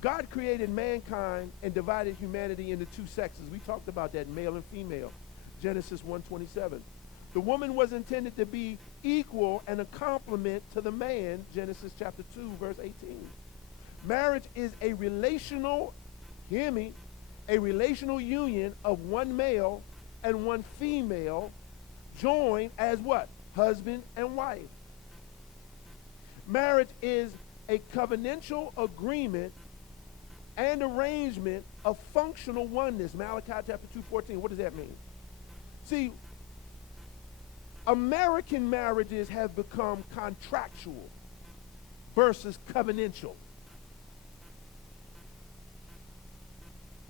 God created mankind and divided humanity into two sexes. We talked about that, male and female. Genesis 1:27. The woman was intended to be equal and a complement to the man, Genesis chapter 2, verse 18. Marriage is a relational, hear me, a relational union of one male and one female joined as what? Husband and wife. Marriage is a covenantal agreement and arrangement of functional oneness. Malachi chapter 2:14. What does that mean? See, American marriages have become contractual versus covenantal.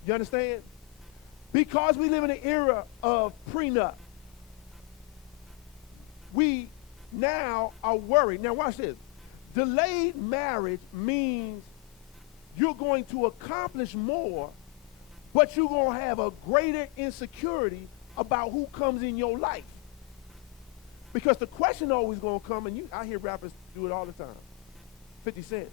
You understand? Because we live in an era of prenup, we now are worried. Now watch this. Delayed marriage means you're going to accomplish more, but you're going to have a greater insecurity about who comes in your life. Because the question always going to come, and I hear rappers do it all the time. 50 Cent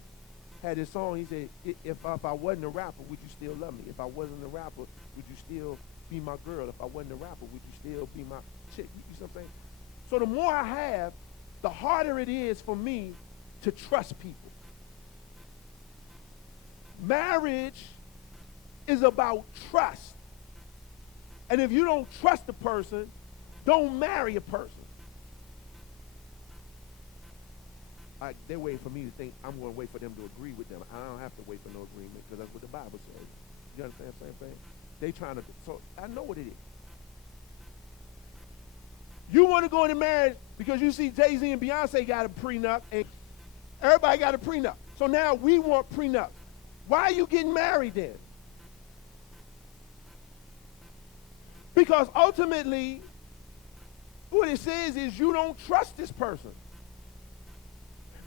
had this song, he said, if I wasn't a rapper, would you still love me? If I wasn't a rapper, would you still be my girl? If I wasn't a rapper, would you still be my chick? You see what I'm saying? So the more I have, the harder it is for me to trust people. Marriage is about trust. And if you don't trust a person, don't marry a person. They're waiting for me to think I'm going to wait for them to agree with them. I don't have to wait for no agreement because that's what the Bible says. You understand what I'm saying? They trying to, so I know what it is. You want to go into marriage because you see Jay-Z and Beyonce got a prenup and everybody got a prenup. So now we want prenup. Why are you getting married then? Because ultimately, what it says is you don't trust this person.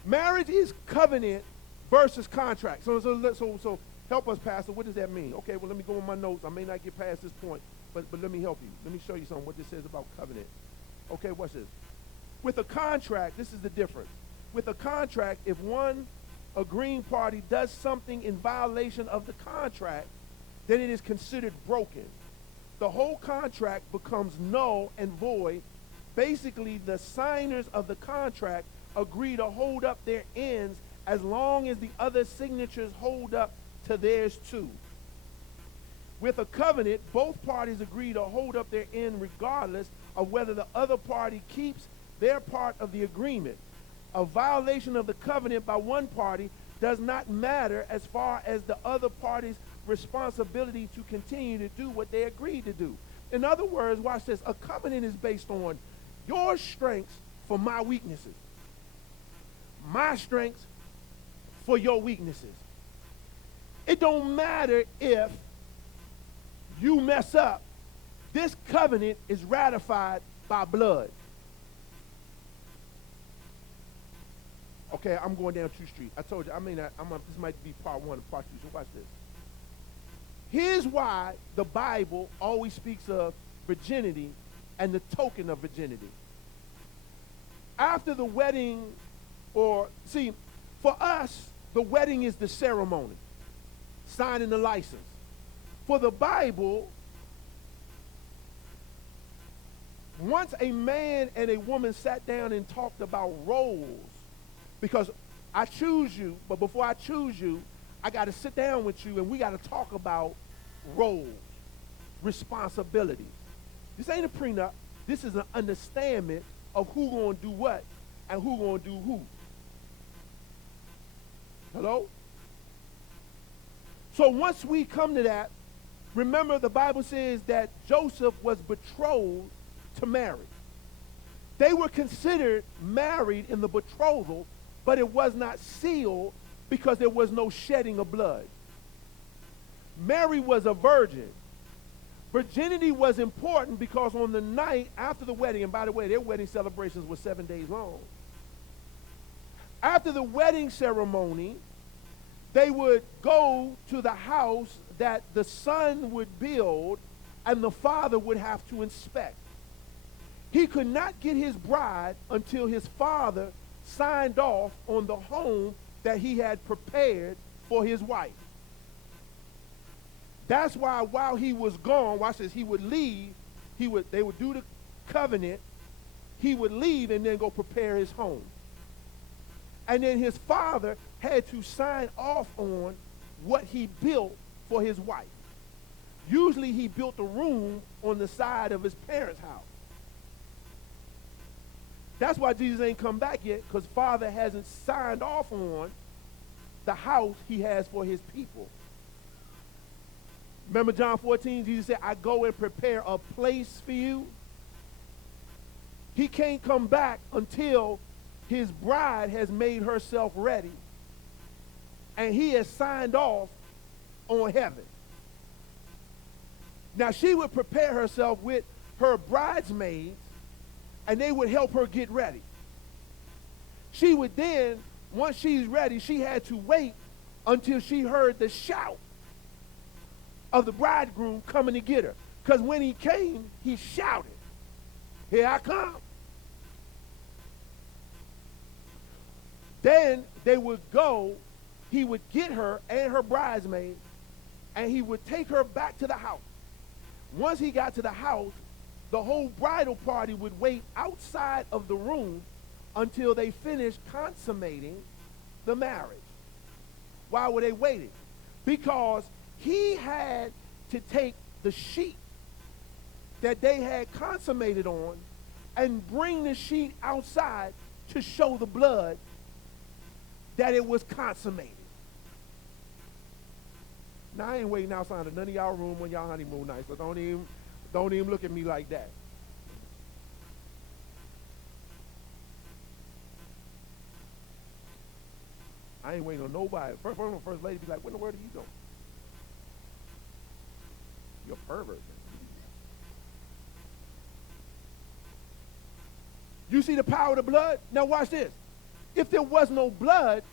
Marriage is covenant versus contract. So help us, Pastor. What does that mean? Okay, well, let me go on my notes. I may not get past this point, but let me help you. Let me show you something, what this says about covenant. Okay, watch this. With a contract, this is the difference. With a contract, if one agreeing party does something in violation of the contract, then it is considered broken. The whole contract becomes null and void. Basically, the signers of the contract agree to hold up their ends as long as the other signatures hold up to theirs too. With a covenant, both parties agree to hold up their end regardless of whether the other party keeps their part of the agreement. A violation of the covenant by one party does not matter as far as the other party's responsibility to continue to do what they agreed to do. In other words, watch this, a covenant is based on your strengths for my weaknesses. My strengths for your weaknesses. It don't matter if you mess up. This covenant is ratified by blood. Okay, I'm going down 2 Street. I told you, this might be part 1 of part 2, so watch this. Here's why the Bible always speaks of virginity and the token of virginity. After the wedding, for us, the wedding is the ceremony, signing the license. For the Bible, once a man and a woman sat down and talked about roles, because I choose you, but before I choose you, I got to sit down with you and we got to talk about roles, responsibilities. This ain't a prenup. This is an understanding of who going to do what and who going to do who. Hello? So once we come to that, remember the Bible says that Joseph was betrothed to Mary. They were considered married in the betrothal, but it was not sealed because there was no shedding of blood. Mary was a virgin. Virginity was important because on the night after the wedding, and by the way, their wedding celebrations were 7 days long. After the wedding ceremony, they would go to the house that the son would build and the father would have to inspect. He could not get his bride until his father signed off on the home that he had prepared for his wife. That's why while he was gone, watch this, he would leave, they would do the covenant, he would leave and then go prepare his home. And then his father had to sign off on what he built for his wife. Usually he built a room on the side of his parents' house. That's why Jesus ain't come back yet, because Father hasn't signed off on the house he has for his people. Remember John 14, Jesus said, I go and prepare a place for you. He can't come back until his bride has made herself ready and he has signed off on heaven. Now she would prepare herself with her bridesmaids and they would help her get ready. She would then, once she's ready, she had to wait until she heard the shout of the bridegroom coming to get her. Because when he came, he shouted, here I come. Then they would go, he would get her and her bridesmaid, and he would take her back to the house. Once he got to the house, the whole bridal party would wait outside of the room until they finished consummating the marriage. Why were they waiting? Because he had to take the sheet that they had consummated on and bring the sheet outside to show the blood that it was consummated. Now I ain't waiting outside of none of y'all room on y'all honeymoon night, so don't even look at me like that. I ain't waiting on nobody. First lady be like, what in the world are you doing? You're a pervert. You see the power of the blood? Now watch this. If there was no blood,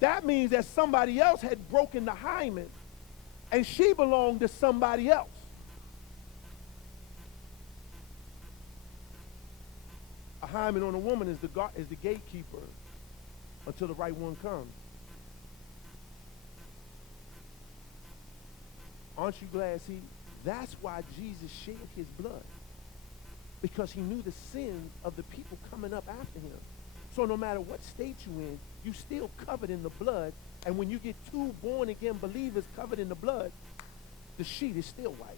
that means that somebody else had broken the hymen and she belonged to somebody else. A hymen on a woman is the gatekeeper until the right one comes. Aren't you glad? See, that's why Jesus shed his blood. Because he knew the sins of the people coming up after him. So no matter what state you're in, you still covered in the blood. And when you get two born-again believers covered in the blood, the sheet is still white.